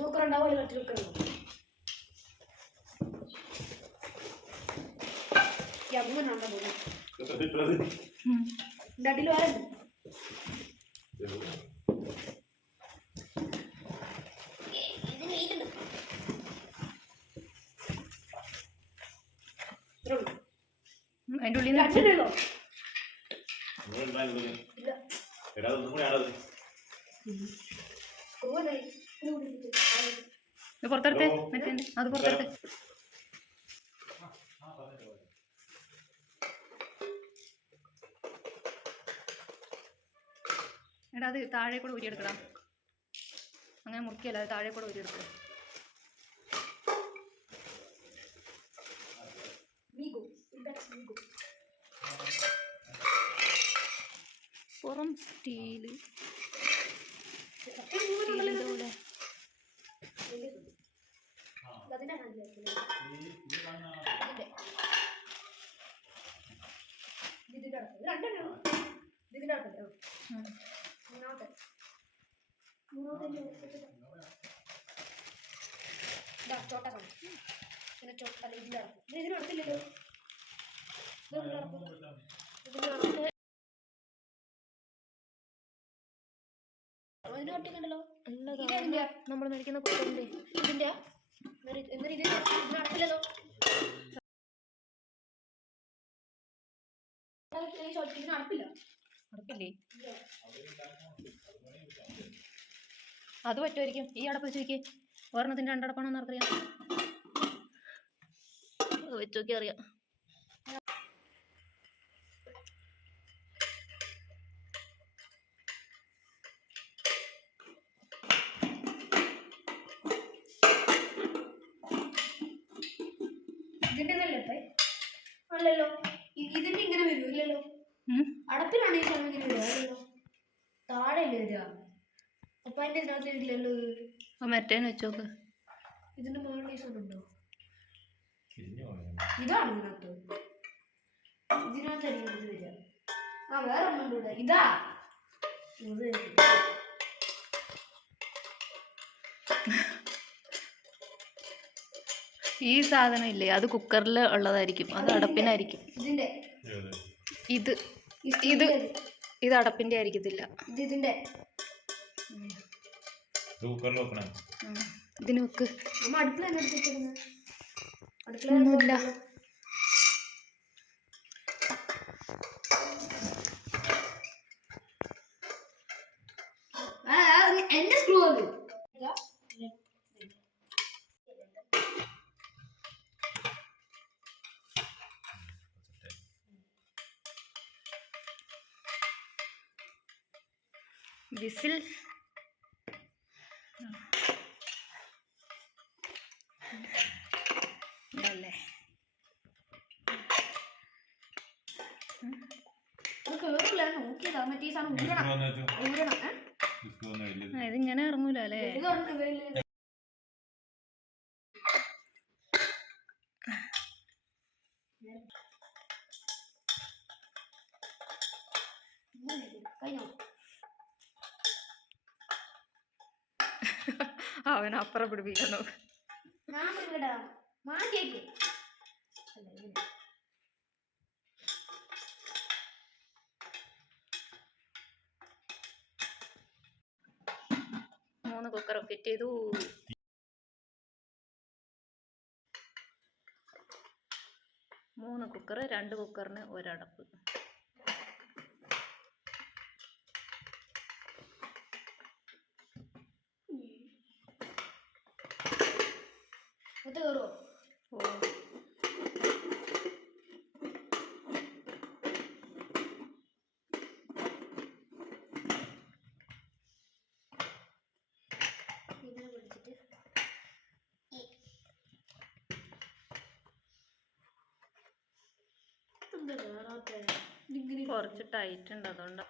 Cooker ഉണ്ടാവും മറ്റു cooker അടിയിൽ വേറെ അതിൻ്റെ ഉള്ളിൽ പുറത്തെടുത്തേ മറ്റേ അത് പുറത്തെടുത്ത് എടാ അത് താഴെ കൂടെ ഊരിയെടുക്കണം അങ്ങനെ മുറിക്കല്ല അത് താഴെ കൂടെ ഊരിയെടുക്കുക പുറം സ്റ്റീല് നമ്മൾ മേടിക്കുന്ന കുക്കറിന്റെ ഇതിന്റെ നടക്കില്ലല്ലോ നടപ്പില്ലേ അത് പറ്റുമായിരിക്കും ഈ അടപ്പ് വെച്ച് നോക്കിയേ ഒരെണ്ണത്തിന്റെ രണ്ടടപ്പാണെന്ന് അറിയാം വെച്ച് നോക്കി അറിയാം അല്ലല്ലോ ഇതിന്റെ ഇങ്ങനെ വരും ഇല്ലല്ലോ അടപ്പിലാണ് ഈ സമയം ഇങ്ങനെ വരുമല്ലോ താഴെ അല്ലേ വരിക അപ്പൊ അതിന്റെ ഇതിനകത്ത് ഇല്ലല്ലോ മറ്റേന്ന് വെച്ചോക്ക് ഇതിന്റെ മുകളിൽ ഉണ്ടോ ഇതാണ് ഇതിനകത്ത് ഇതിനകത്ത് വരിക ആ വേറെ ഒന്നും കൂടെ ഇതാ ഈ സാധനം ഇല്ലേ അത് കുക്കറിൽ ഉള്ളതായിരിക്കും അത് അടപ്പിനായിരിക്കും ഇത് ഇത് ഇത് അടപ്പിന്റെ ആയിരിക്കത്തില്ല ഇതിന്റെ ഇതിന് വെക്ക് ഒന്നുമില്ല എന്റെ സ്ക്രൂ അത് വിസിൽ അല്ലേ നോക്കിയതാ മറ്റേ ഈ സാധനം ഇതിങ്ങനെ ഇറങ്ങൂല അല്ലേ അവൻ അപ്പുറം പിടിപ്പിക്കാൻ നോക്ക് മൂന്ന് കുക്കറും ഫിറ്റ് ചെയ്തു മൂന്ന് കുക്കർ രണ്ട് കുക്കറിന് ഒരടപ്പ് കുറച്ച് ടൈറ്റ് ഉണ്ട് അതുകൊണ്ട്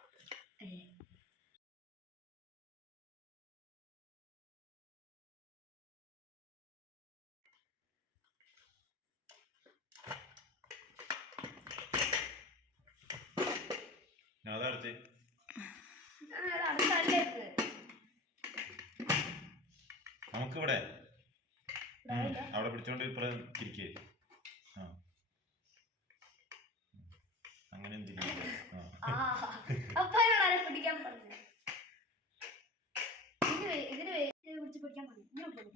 നമുക്ക് ആ അങ്ങനെ എന്തിനാ അപ്പാനോട് ആരെ പിടിക്കാൻ പറഞ്ഞു? ഇതിന് പിടിച്ച് പിടിക്കാൻ പറഞ്ഞു.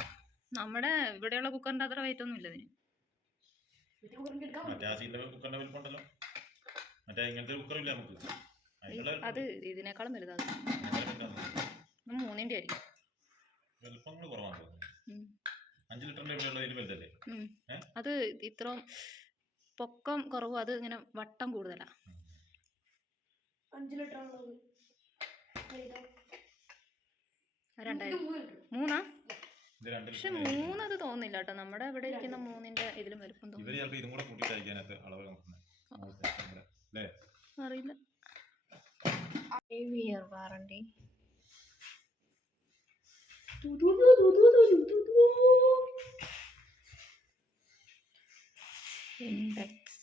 നമ്മുടെ ഇവിടെയുള്ള കുക്കറിന്റെ അത്ര വെയിറ്റ് ഒന്നും ഇല്ല ഇതിന്. മറ്റേ ആ സീലിന്റെ കുക്കറിന്റെ വലിപ്പമുണ്ടല്ലോ, മറ്റേ ഇങ്ങനത്തെ കുക്കറില്ല നമുക്ക്. അത് ഇതിനേക്കാളും വലുതാണ്. 3ന്റെ ആയിരിക്കും. വലിപ്പം കുറവാണ്. 5 ലിറ്ററിന്റെ ഇവിടെ ഉള്ളതിന് വലുതല്ലേ? അത് ഇത്ര പൊക്കം കുറവും, അത് ഇങ്ങനെ വട്ടം കൂടുതലാ. 5 ലിറ്റർ 3 പക്ഷെ 3 അത് തോന്നില്ല കേട്ടോ. നമ്മുടെ ഇവിടെ ഇരിക്കുന്ന 3ന്റെ ഇതിലും വലുപ്പം തോന്നുന്നു. അറിയില്ല. Warranty index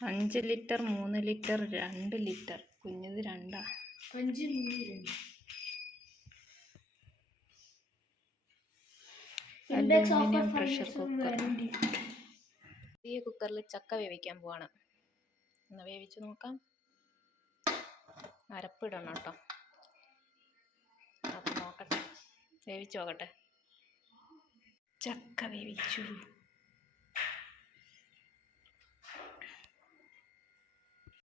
5 litre, 3 litre, 2 litre. കുഞ്ഞത് 2. 5, 3, 2. Aluminium pressure cooker. ഈ കുക്കറിൽ ചക്ക വേവിക്കാൻ പോവാണ്. ഒന്ന് വേവിച്ച് നോക്കാം. അരപ്പിടണം കേട്ടോ. അപ്പം നോക്കട്ടെ, വേവിച്ച് നോക്കട്ടെ. ചക്ക വേവിച്ചു.